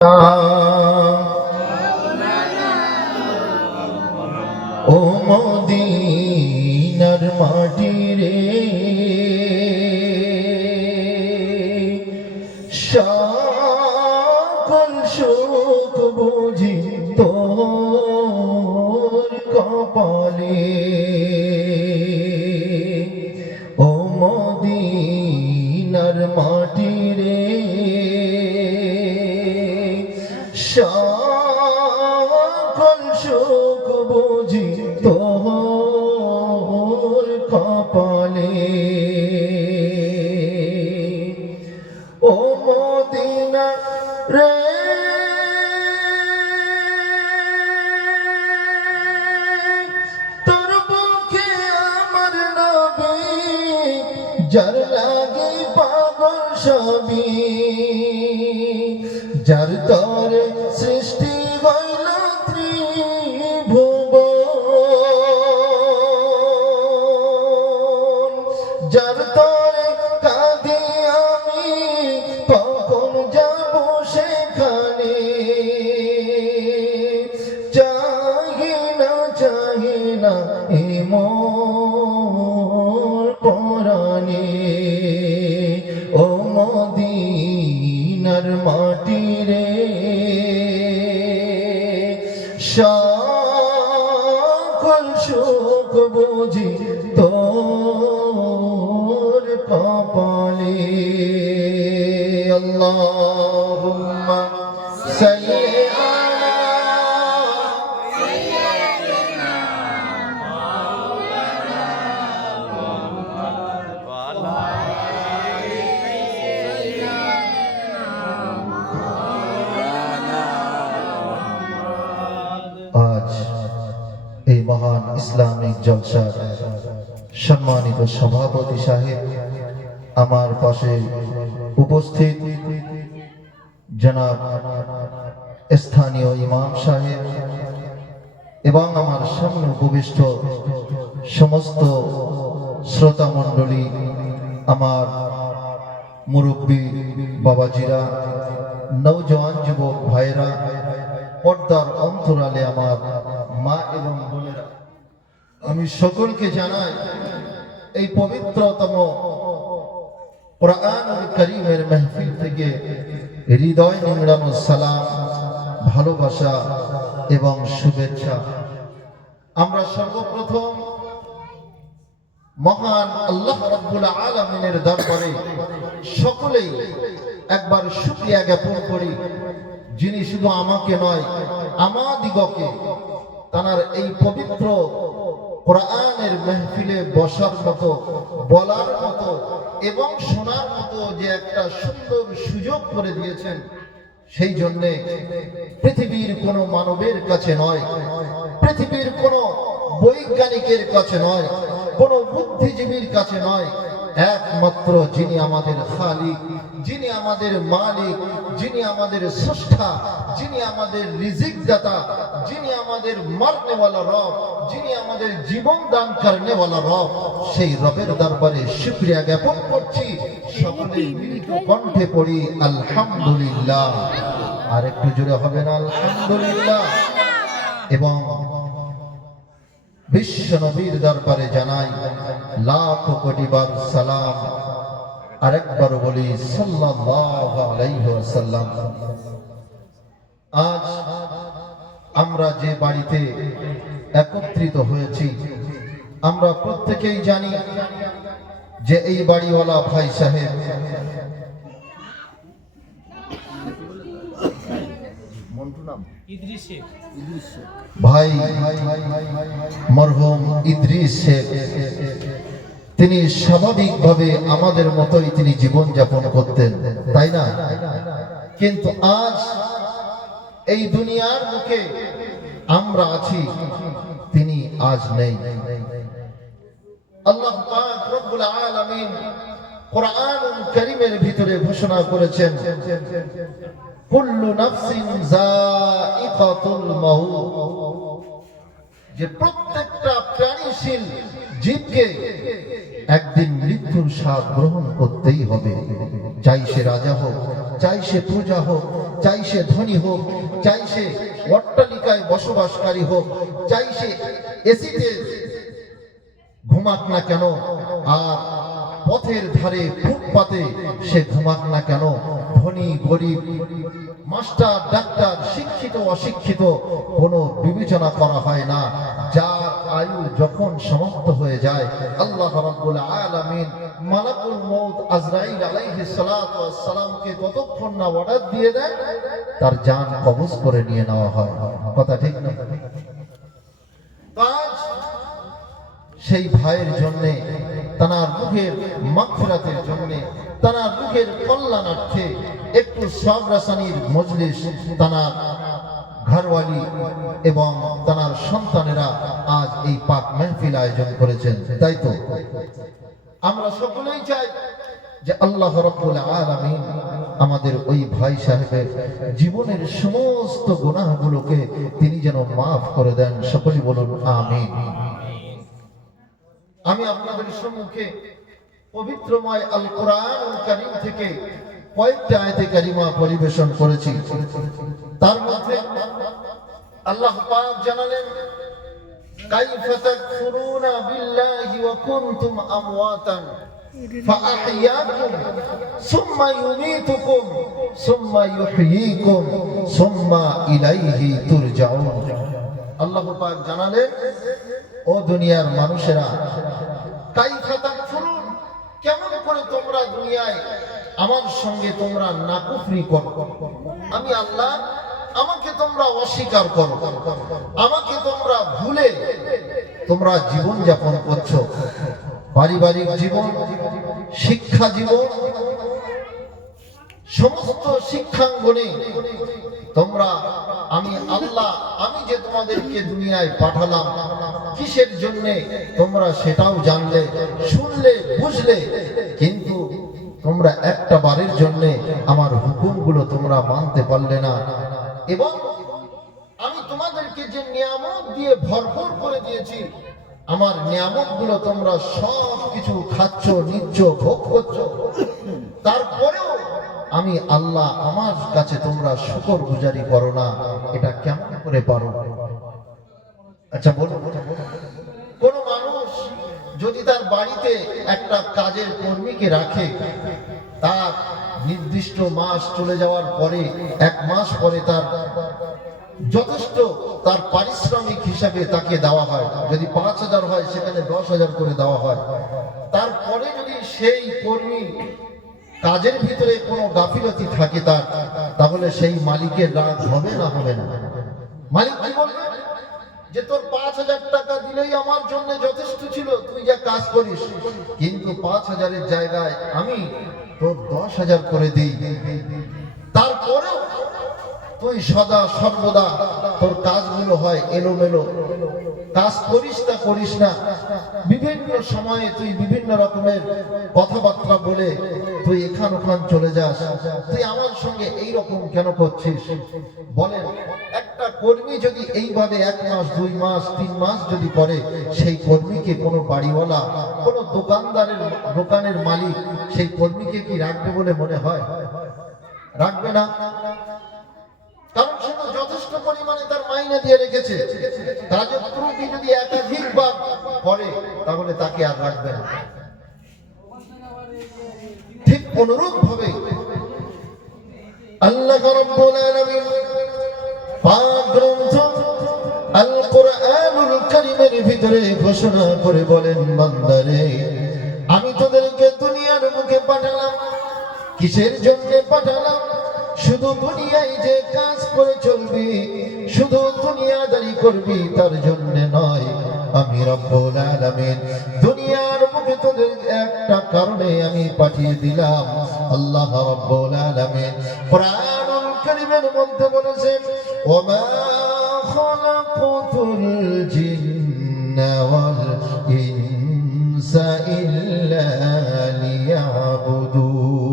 ও মদিনার মাটি রে, সকল সুখ বুঝি তোর কপালে। ও মদিনার মাটি রে, সকল সুখ বুঝি তোর কপালে। ও মদিনা রে, তোর বুকে আমার নবী, যার লাগে পাগল সবই, যার তরে সৃষ্টি হইল ত্রিভুবন, যার তরে কাঁদি আমি কখন যাব সেখানে। চাহি না এ মোর পরাণে। ও মদিনার মাটি রে, সকল সুখ বুঝি তোর কপালে। আল্লাহুম্মা সাল্লি আলা সাইয়্যিদিনা মাওলানা মুহাম্মদ ওয়া আলা আলি সাইয়্যিদিনা মাওলানা মুহাম্মদ। আজ এই মহান ইসলামিক জলসার সম্মানিত সভাপতি সাহেব, আমার পাশে উপস্থিত জনাব স্থানীয় ইমাম সাহেব এবং আমার সামনে উপবিষ্ট সমস্ত শ্রোতা মণ্ডলী, আমার মুরব্বী বাবাজিরা, নওজওয়ান যুবক ভাইরা, পর্দার অন্তরালে আমার মা এবং বোনেরা, আমি সকলকে জানাই এই পবিত্রতম কোরআনুল কারীমের মাহফিল থেকে হৃদয় নিংড়ানো সালাম, ভালোবাসা এবং শুভেচ্ছা। আমরা সর্বপ্রথম মহান আল্লাহ রাব্বুল আলামিনের দরবারে সকলেই একবার শুকরিয়া জ্ঞাপন করি, যিনি শুধু আমাকে নয় আমাদিগকে তার এই পবিত্র কোরআনের মাহফিলে বসার মতো, বলার মতো এবং শোনার মতো যে একটা সুন্দর সুযোগ করে দিয়েছেন। সেই জন্যে পৃথিবীর কোনো মানবের কাছে নয়, পৃথিবীর কোনো বৈজ্ঞানিকের কাছে নয়, কোনো বুদ্ধিজীবীর কাছে নয়, একমাত্র যিনি আমাদের খালিক, যিনি আমাদের মালিক, যিনি আমাদের স্রষ্টা, যিনি আমাদের রিজিক দাতা, যিনি আমাদের মারনেওয়ালা রব, যিনি আমাদের জীবন দান করনেওয়ালা রব, সেই রবের দরবারে শুকরিয়া জ্ঞাপন করছি। সকলে মিলিত কণ্ঠে পড়ি আলহামদুলিল্লাহ। আর একটু জোরে হবে না আলহামদুলিল্লাহ। এবং বিশ্ব নবীর দরবারে জানাই লাখ কোটি বার সালাম। আরেকবার বলি সাল্লাল্লাহু আলাইহি ওয়াসাল্লাম। আজ আমরা যে বাড়িতে একত্রিত হয়েছি, আমরা প্রত্যেকেই জানি যে এই বাড়িওয়ালা ভাই সাহেব ভাই মরহুম ইদ্রিস শেখ, তিনি স্বাভাবিকভাবে আমাদের মতোই তিনি জীবন যাপন করতেন, তাই না? কিন্তু আজ এই দুনিয়ার মুখে আমরা আছি, তিনি আজ নেই। আল্লাহ পাক রব্বুল আলামিন কোরআনুল কারীমের ভিতরে ঘোষণা করেছেন, কুল্লু নাফসিন যায়িকাতুল মাউত, যে প্রত্যেকটা প্রাণীশীল জীবকে একদিন মৃত্যুর স্বাদ গ্রহণ করতেই হবে। চাই সে রাজা হোক, চাই সে প্রজা হোক, চাই সে ধনী হোক, চাই সে অট্টালিকায় বসবাসকারী হোক, চাই সে এসিতে ঘুমাক না কেন, আর পথের ধারে ফুটপাতে সে ঘুমাক না কেন, ধনী গরিব, মাস্টার ডাক্তার, শিক্ষিত অশিক্ষিত কোনো বিবেচনা করা হয় না। যার আয়ু যখন সমাপ্ত হয়ে যায়, আল্লাহ রাব্বুল আলামিন মালাকুল মউত আজরাইল আলাইহিস সালাতু ওয়াস সালামকে ততক্ষণ না অর্ডার দিয়ে দেন তার জান কবজ করে নিয়ে নেওয়া হয়। কথা ঠিক না? আজ সেই ভাইয়ের জন্যে, তার রূহের মাগফিরাতের জন্যে, তার রূহের কল্যাণার্থে একটু সবরাসানির মজলিস তার ঘরওয়ালি এবং তার সন্তানেরা আজ এই পাক মাহফিল আয়োজন করেছেন। তাই তো আমরা সকলেই চাই যে আল্লাহ রাব্বুল আলামিন আমাদের ওই ভাই সাহেবের জীবনের সমস্ত গুনাহগুলোকে তিনি যেন মাফ করে দেন। সকলেই বলুন আমিন। আমি আপনাদের সম্মুখে পবিত্রময় আল কোরআনুল কারীম থেকে কয়েকটা আয়াতে কারিমা পরিবেশন করেছি। তার মধ্যে আল্লাহ পাক জানালেন, কাইফা তাকফুরুনা বিল্লাহি ওয়া কুনতুম আমওয়াতান ফাআহইয়াকুম সুম্মা ইউমীতুকুম সুম্মা ইউহয়ীকুম সুম্মা ইলাইহি তুরজাউন। আল্লাহ পাক জানালেন, ও দুনিয়ার মানুষেরা, কাইফা তাকফুরুন, কেমন করে তোমরা দুনিয়ায় আমার সঙ্গে তোমরা নাকুফরি করো, আমি আল্লাহ, আমাকে তোমরা অস্বীকার করো, আমাকে তোমরা ভুলে তোমরা জীবন যাপন করছো, পারিবারিক জীবন, শিক্ষা জীবন, সমস্ত শিক্ষাঙ্গনে তোমরা আমি আল্লাহ, আমি যে তোমাদেরকে দুনিয়ায় পাঠালাম কিসের জন্য তোমরা সেটাও জানলে, শুনলে, বুঝলে, কিন্তু তোমরা একটা বারের জন্য আমার হুকুমগুলো তোমরা মানতে পারলে না। এবং আমি তোমাদেরকে যে নিয়ামত দিয়ে ভরপুর করে দিয়েছি, আমার নিয়ামতগুলো তোমরা সব কিছু খাচ্ছ, নিচ্ছ, ভোগ করছো, তারপরেও আমি আল্লাহ আমার কাছে তোমরা শুকরগুজারি করো না। এটা কেমন করে পারো? আচ্ছা বলুন, কোন মানুষ যদি তার বাড়িতে একটা কাজের কর্মীকে রাখে, তার নির্দিষ্ট মাস চলে যাওয়ার পরে, এক মাস পরে তার যথেষ্ট তার পারিশ্রমিক হিসাবে তাকে দেওয়া হয়, যদি ৫,০০০ হয় সেখানে ১০,০০০ করে দেওয়া হয়। তারপরে যদি সেই কর্মী কাজের ভিতরে কোনো গাফিলতি থাকে তার, তাহলে সেই মালিকের রাগ হবে না? হবে না? মালিক কি বলবে? যে তোর ৫,০০০ টাকা দিলেই আমার জন্য যথেষ্ট ছিল, তুই যা কাজ করিস, কিন্তু ৫,০০০-এর জায়গায় আমি তোর ১০,০০০ করে দিই, তারপরেও তুই সদা সর্বদা তোর কাজগুলো হয় এলোমেলো, কাজ করিস না, করিস না, বিভিন্ন সময়ে তুই বিভিন্ন রকমের কথাবার্তা বলে তুই এখান ওখান চলে যাস, তুই আমার সঙ্গে এই রকম কেন করছিস? বলেন, একটা কর্মী যদি এইভাবে ১ মাস, ২ মাস, ৩ মাস যদি করে, সেই কর্মীকে কোনো বাড়িওয়ালা, কোনো দোকানের মালিক সেই কর্মীকে কি রাখবে বলে মনে হয়? রাখবে না। কারণ সে তো যথেষ্ট পরিমাণে তার মাইনে দিয়ে রেখেছে। কাজের ত্রুটি যদি একাধিকবার করে, তাহলে তাকে আর রাখবে না। ঠিক অনুরূপ ভাবে আল্লাহ রাব্বুল আলামিন পাক গ্রন্থ আল কোরআনুল কারীমের ভিতরে ঘোষণা করে বলেন, বান্দারে, আমি তোদেরকে দুনিয়ার মুখে পাঠালাম, কিসের জন্য পাঠালাম? শুধু দুনিয়ায় যে কাজ করে চলবি, শুধু দুনিয়াদারি করবি তার জন্য নয়। আমি রব্বুল আলামিন দুনিয়ার মুখে তোদের একটা কারণে আমি পাঠিয়ে দিলাম। আল্লাহ রব্বুল আলামিন কোরআনুল কারীমের মধ্যে বলেছেন, ওয়া খালাকাতুল জিন্না ওয়াল ইনসা ইল্লা লিয়াবুদুন।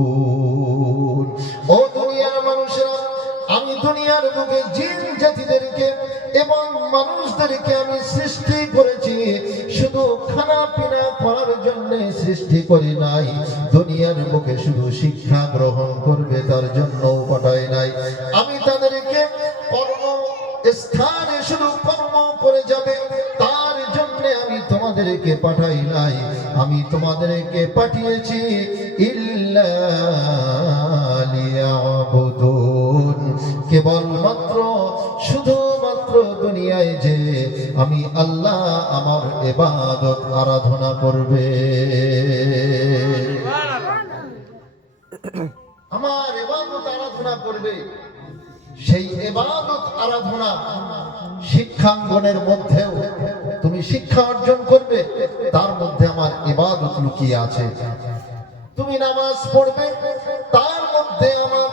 ও দুনিয়ার মানুষেরা, আমি দুনিয়ার বুকে জিন জাতিদেরকে এবং মানুষদেরকে আমি সৃষ্টি করেছি শুধু খানা পিনা করার জন্য সৃষ্টি করি নাই, দুনিয়ার বুকে শুধু শিক্ষা গ্রহণ করবে তার জন্য পাঠাই নাই। আমি তাদেরকে কর্ম স্থানে শুধু কর্ম করে যাবে তার জন্য আমি তোমাদেরকে পাঠাই নাই। আমি তোমাদেরকে পাঠিয়েছি ইল্লা লিয়াবুদুন, কেবলমাত্র শুধুমাত্র দুনিয়ায় যে আমি আল্লাহ আমার ইবাদত আরাধনা করবে, আমার ইবাদত আরাধনা করবে। সেই ইবাদত আরাধনা শিক্ষাঙ্গনের মধ্যেও তুমি শিক্ষা অর্জন করবে, তার মধ্যে আমার ইবাদত লুকিয়ে আছে। তুমি নামাজ পড়বে, তার মধ্যে আমার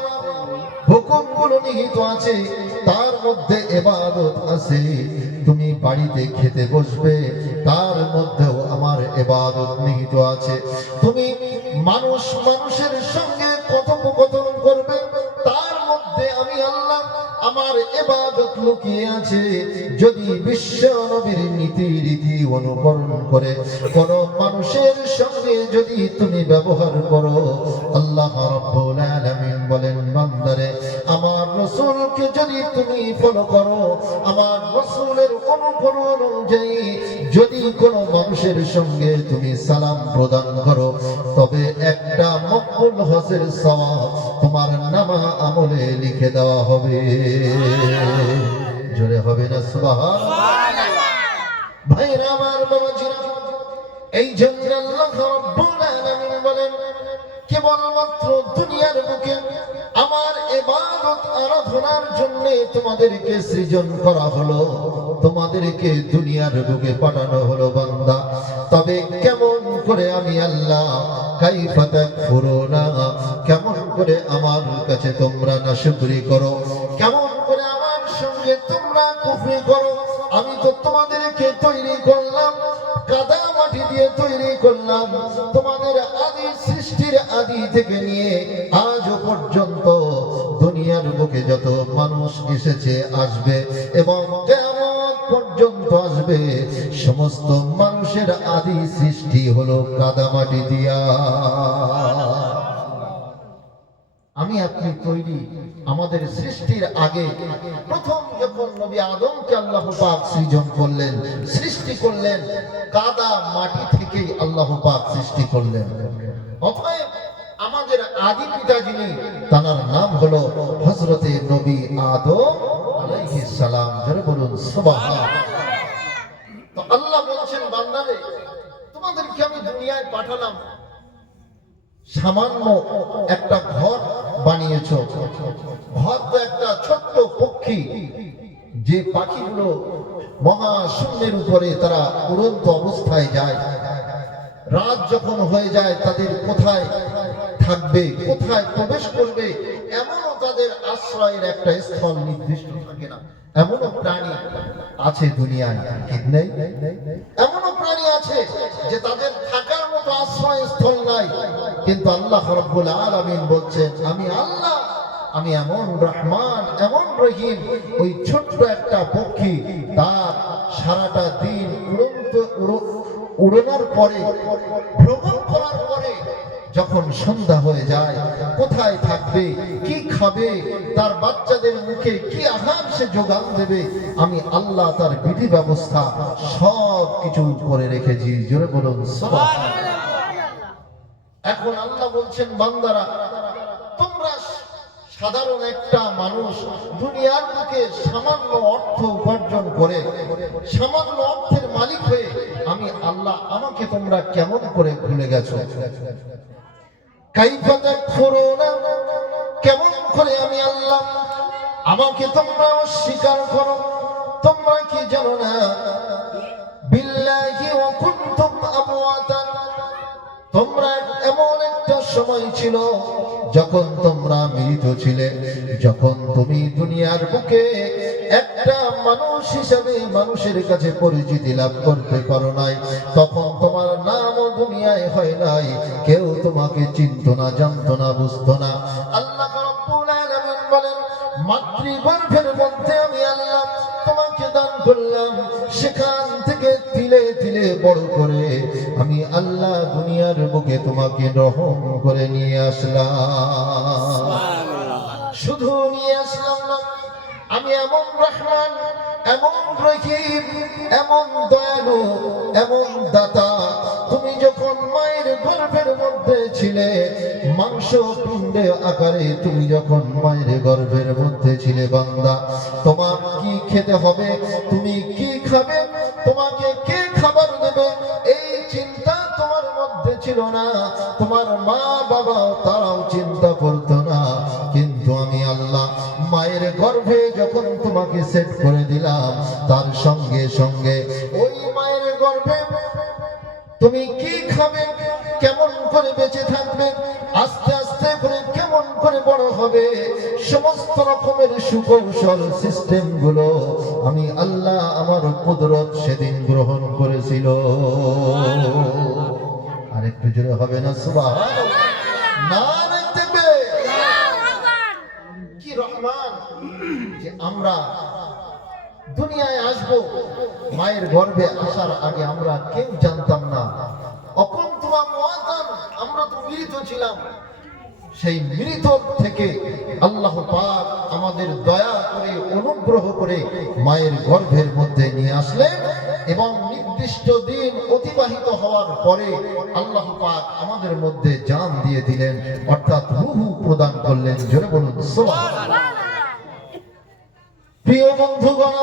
হুকুমগুলো নিহিত আছে, তার মধ্যে ইবাদত আছে। তুমি বাড়িতে খেতে বসবে, তার মধ্যেও আমার ইবাদত নিহিত আছে। তুমি মানুষের সঙ্গে কথোপকথন করবে, তার মধ্যে আমি আল্লাহ আমার ইবাদত লুকিয়ে আছে। যদি বিশ্ব নবীর নীতি রীতি অনুকরণ করে কোন মানুষের সঙ্গে যদি তুমি ব্যবহার করো, আল্লাহ রাব্বুল আলামিন বলেন, বান্দারে আমার রাসূলকে যদি তুমি ফলো করো, আমার রাসূলের অনুকরণ অনুযায়ী যদি কোন মানুষের সঙ্গে তুমি সালাম প্রদান করো, তবে একটা মকবুল হজের সওয়াব তোমার নামা আমলে লিখে দেওয়া হবে। জোরে হবে না সুবহানাল্লাহ? ভাইরা আমার, বাবাজিরা, এই জন্য আল্লাহ রাব্বুল আলামিন বলেন, কেবলমাত্র দুনিয়ার বুকে আমার ইবাদত আরাধনার জন্য তোমাদেরকে সৃজন করা হলো, তোমাদেরকে দুনিয়ার বুকে পাঠানো হলো বান্দা। তবে কেমন করে আমি আল্লাহ কাইফা তাকফুরুনা, কেমন করে আমার কাছে তোমরা নাশুকরি করো, কেমন করে আমার সঙ্গে তোমরা কুফরি করো। আমি তো তোমাদেরকে তৈরি করলাম, কাদা মাটি দিয়ে তৈরি করলাম, তোমাদের আদি সৃষ্টির আদি থেকে নিয়ে আজ পর্যন্ত দুনিয়ার বুকে যত মানুষ এসেছে, আসবে এবং কিয়ামত পর্যন্ত আসবে, সমস্ত মানুষের আদি সৃষ্টি হলো কাদা মাটি দিয়া। আমি আপনি তৈরি আমাদের সৃষ্টির আগে প্রথম যখন নবী আদমকে আল্লাহ পাক সৃজন করলেন, সৃষ্টি করলেন, কাদা মাটি থেকেই আল্লাহ পাক সৃষ্টি করলেন। অতএব আমাদের আদি পিতা যিনি, তার নাম হলো হযরতে নবী আদম আলাইহিস সালাম। যারা বলুন সুবহানাল্লাহ। তো আল্লাহ বলছেন, বান্দারে তোমাদেরকে আমি দুনিয়ায় পাঠালাম, সামান্য একটা ঘর বানিয়েছো। ঘর তো একটা ছোট্ট পক্ষী, যে পাখিগুলো মহাশূন্যের উপরে তারা উড়ন্ত অবস্থায় যায়, রাত যখন হয়ে যায় তাদের কোথায় থাকবে, কোথায় প্রবেশ করবে, এমনও তাদের আশ্রয়ের একটা স্থল নির্দিষ্ট থাকে না। এমনও প্রাণী আছে দুনিয়ায়, ঠিক নেই? এমনও প্রাণী আছে যে তাদের থাকার মতো আশ্রয় স্থল নাই, কিন্তু আল্লাহ রাব্বুল আলামিন বলছেন, আমি আল্লাহ, আমি এমন রহমান, এমন রহিম। ওই ছোট্ট একটা পক্ষী তার সারাটা দিন উড়ানোর পরে, ভ্রমণ করার পরে যখন সন্ধ্যা হয়ে যায়, কোথায় থাকবে, কি খাবে, তার বাচ্চাদের মুখে কি আহার সে যোগান দেবে, আমি আল্লাহ তার বিধি ব্যবস্থা সব কিছু করে রেখেছি। জোরে বলুন সুবহানাল্লাহ। এখন আল্লাহ বলছেন, বান্দারা তোমরা সাধারণ একটা মানুষ, দুনিয়ার বুকে সামান্য অর্থ উপার্জন করে সামান্য অর্থের মালিক হয়ে আমি আল্লাহ, আমাকে তোমরা কেমন করে ভুলে গেছো? কাইফা তাকফুরুনা, কেমন করে আমি আল্লাহ আমাকে তোমরা অস্বীকার করো? তোমরা কি জানো না, বিল্লাহি ওয়া কুনতুম আমওয়াতান, তোমরা এমন একটা সময় ছিল যখন তোমরা মৃত ছিলে, যখন তুমি দুনিয়ার বুকে একটা মানুষ হিসেবে মানুষের কাছে পরিচিতি লাভ করতে পারো নাই, তখন তোমার নামও দুনিয়ায় হয় নাই, কেউ তোমাকে চিনতো না, জানতো না, বুঝতো না। আল্লাহ রাব্বুল আলামিন বলেন, মাতৃগর্ভের মধ্যে আমি আল্লাহ তোমাকে দান করলাম, সেখান থেকে তিলে তিলে বড় করে আমি আল্লাহ দুনিয়ার বুকে তোমাকে রহম করে নিয়ে আসলাম। শুধু নিয়ে আসলাম না, আমি এমন রহমান, এমন রহিম, এমন দয়ালু, এমন দাতা। তুমি যখন মায়ের গর্ভের মধ্যে ছিলে, মাংস পিণ্ডে আকারে তুমি যখন মায়ের গর্ভের মধ্যে ছিলে বান্দা, তোমার কি খেতে হবে, তুমি কি খাবে, তোমাকে কে খাবার দেবে, এই চিন্তা তোমার মধ্যে ছিল না। তোমার মা বাবা তারাও চিন্তা করতো না। কিন্তু আমি আল্লাহ মায়ের গর্ভে যখন তোমাকে সেট করে দিলাম, তার সঙ্গে সঙ্গে ওই মায়ের গর্ভে তুমি কি খাবে, কেমন করে বেঁচে থাকবে, আস্তে আস্তে করে কেমন করে বড় হবে, সমস্ত রকমের সুকৌশল সিস্টেম গুলো আমি আল্লাহ আমার কুদরত সেদিন গ্রহণ করেছিল। আর একটু জোরে হবে না সুবহানাল্লাহ? না দেখবে কি রহমান যে আমরা দুনিয়ায় আসবো। মায়ের গর্ভে আসার আগে আমরা কেউ জানতাম না। অকুন্তুম মুআতান, আমরা তো মৃত ছিলাম। সেই মৃত থেকে আল্লাহ পাক আমাদের দয়া করে অনুগ্রহ করে মায়ের গর্ভের মধ্যে নিয়ে আসলেন এবং নির্দিষ্ট দিন অতিবাহিত হওয়ার পরে আল্লাহ পাক আমাদের মধ্যে জান দিয়ে দিলেন, অর্থাৎ রূহ প্রদান করলেন। জোরে বলুন সুবহানাল্লাহ। প্রিয় বন্ধুগণ,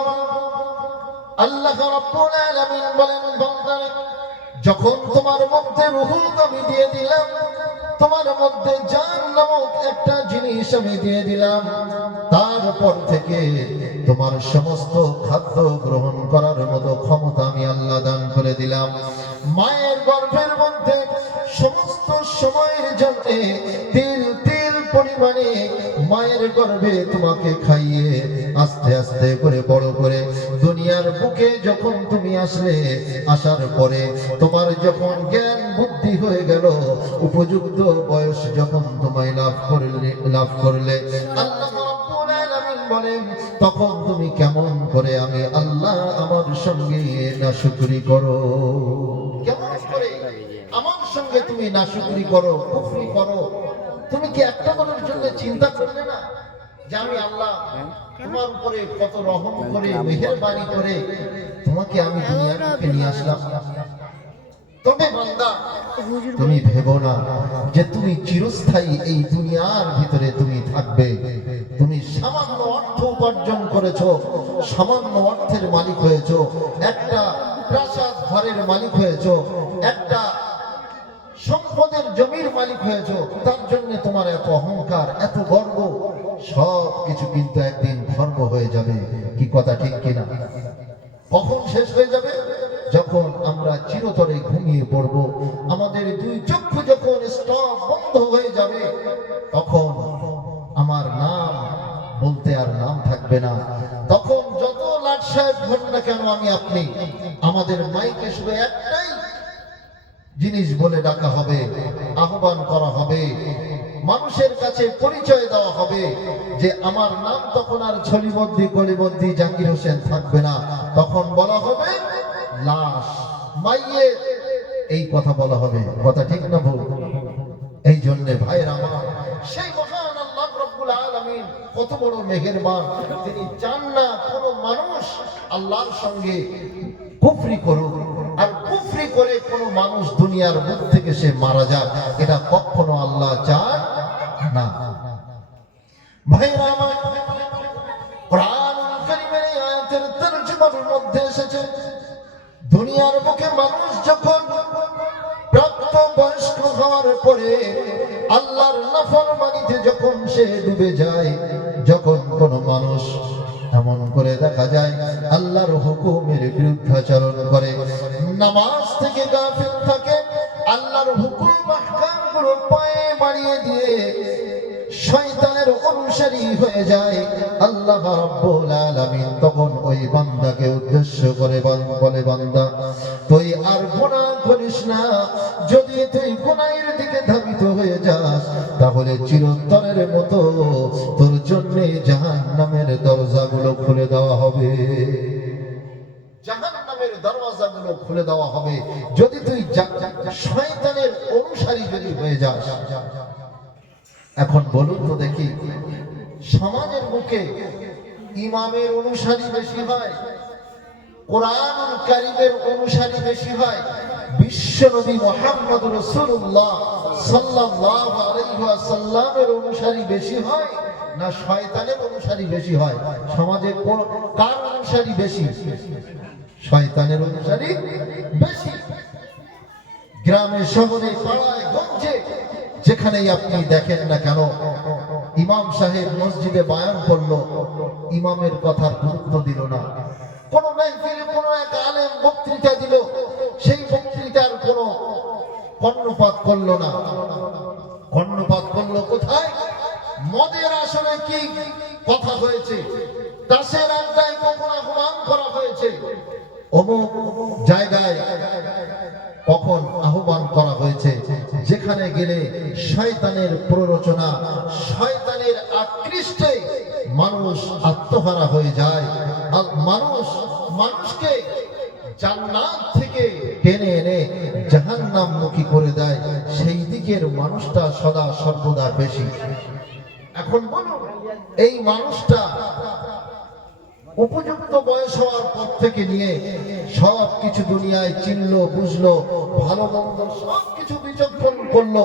আল্লাহ রাব্বুল আলামিন বলেন, বান্দা যখন তোমার মধ্যে রূহ আমি দিয়ে দিলাম, তোমার মধ্যে জান নামক একটা জিনিস আমি দিয়ে দিলাম, তারপর থেকে তোমার সমস্ত খাদ্য গ্রহণ করার মতো ক্ষমতা আমি আল্লাহ দান করে দিলাম। মায়ের গর্ভের মধ্যে সমস্ত সময়ের জন্য তিল তিল পরিমাণে মায়ের গর্ভে তোমাকে খাইয়ে আস্তে আস্তে করে বড় করে দুনিয়ার বুকে যখন তুমি আসলে, আসার পরে তোমার যখন জ্ঞান বুদ্ধি হয়ে গেল, উপযুক্ত বয়স যখন তোমায় লাভ করলে আল্লাহ রাব্বুল আলামিন বলেন, তখন তুমি কেমন করে আমি আল্লাহ আমার সঙ্গে নাশুকরি করো। কেমন করে আমার সঙ্গে তুমি নাশুকরি করো, কুফরি করো। তুমি কি একটা বারের জন্য চিন্তা করলে না যে আমি আল্লাহ তোমার উপরে কত রহম করে মেহেরবানি করে তোমাকে আমি দুনিয়ার বুকে নিয়ে আসলাম? তবে বান্দা তুমি ভেবো না যে তুমি চিরস্থায়ী এই দুনিয়ার ভিতরে তুমি থাকবে। তুমি সামান্য অর্থ উপার্জন করেছো, সামান্য অর্থের মালিক হয়েছো, একটা প্রাসাদ ঘরের মালিক হয়েছো, একটা সম্পদের জমির মালিক হয়েছো, তার জন্য তোমার এত অহংকার, এত গর্ব, সব কিছু কিন্তু একদিন ধর্ম হয়ে যাবে। কি কথা ঠিক কিনা? কখন শেষ হয়ে যাবে? যখন আমরা চিরতরে ঘুমিয়ে পড়ব, আমাদের দুই চক্ষু যখন স্টপ বন্ধ হয়ে যাবে, তখন আমার নাম বলতে আর নাম থাকবে না। তখন যত লাট সাহেব হন না কেন, আমি আপনি, আমাদের মাইকে শুধু একটাই জিনিস বলে ডাকা হবে, আহ্বান করা হবে, মানুষের কাছে পরিচয় দেওয়া হবে যে আমার নাম তখন আর ছলিবদ্দি গলিবদ্দি জাকির হোসেন থাকবে না। তখন বলা হবে লাশ, মাইয়ের, এই কথা বলা হবে। কথা ঠিক না ভুল? এই জন্য ভাইরা আমার, সেই মহান আল্লাহ রাব্বুল আলামিন কত বড় মেহেরবান, তিনি চান না কোনো মানুষ আল্লাহর সঙ্গে কুফরি করুক, আর কুফরি করে কোনো মানুষ দুনিয়ার বুক থেকে সে মারা যায়, এটা কখনো আল্লাহ চান না। ভাইরা আমার, কোরআনুল কারীমের এই আয়াতের তরজমার মধ্যে এসেছে, দুনিয়ার বুকে মানুষ যখন প্রাপ্ত বয়স্ক হওয়ার পরে আল্লাহর নাফরমানিতে যখন সে ডুবে যায়, যখন কোনো মানুষ এমন করে দেখা যায় আল্লাহর হুকুমের বিরুদ্ধাচরণ করে, নামাজ থেকে গাফিল থাকে, আল্লাহর হুকুম আহকামগুলো পায়ে বাড়িয়ে দিয়ে শয়তানের অনুসারী হয়ে যায়, আল্লাহ রাব্বুল আলামিন তখন ওই বান্দাকে উদ্দেশ্য করে বলে, বান্দা তুই আর গুনাহ করিস না। যদি তুই গুনাহের দিকে ধাবিত হয়ে যাস, তাহলে চিরতরের মতো তোর জন্য জাহান্নাম দরজাগুলো খুলে দেওয়া হবে, জাহান্নামের দরওয়াজাগুলো খুলে দেওয়া হবে যদি তুই শয়তানের অনুসারী যদি হয়ে যাস। এখন বলুন তো দেখি, সমাজের মুখে ইমামের অনুসারী বেশি হয়, কোরআনুল কারীমের অনুসারী বেশি হয়, বিশ্বনবী মুহাম্মদ রাসূলুল্লাহ সাল্লাল্লাহু আলাইহি ওয়াসাল্লামের অনুসারী বেশি হয়, না শয়তানের অনুসারী বেশি হয়? সমাজে কার অনুসারী বেশি? শয়তানের অনুসারী বেশি। গ্রামে শহরে পাড়ায় গঞ্জে যেখানেই আপনি দেখেন না কেন, ইমাম সাহেব মসজিদে বয়ান করলো, ইমামের কথার গুরুত্ব দিল না। কোন মাহফিলে কোনো এক আলেম বক্তৃতা দিল, সেই বক্তৃতার কোনো কর্ণপাত করলো না। কর্ণপাত করলো কোথায়? মদের আসরে কি কথা হয়েছে, তাসের আড্ডায় কখন আহ্বান করা হয়েছে, অমুক জায়গায় কখন আহ্বান করা হয়েছে, যেখানে গেলে শয়তানের প্ররোচনা, শয়তানের আকৃষ্টে মানুষ আত্মহারা হয়ে যায়, আর মানুষকে জান্নাত থেকে টেনে এনে জাহান্নামমুখী করে দেয়, সেই দিকের মানুষটা সদা সর্বদা বেশি। এখন বলুন, এই মানুষটা উপযুক্ত বয়স হওয়ার পর থেকে নিয়ে সব কিছু দুনিয়ায় চিনলো, বুঝলো, ভালো মন্দ সব কিছু বিচক্ষণ করলো,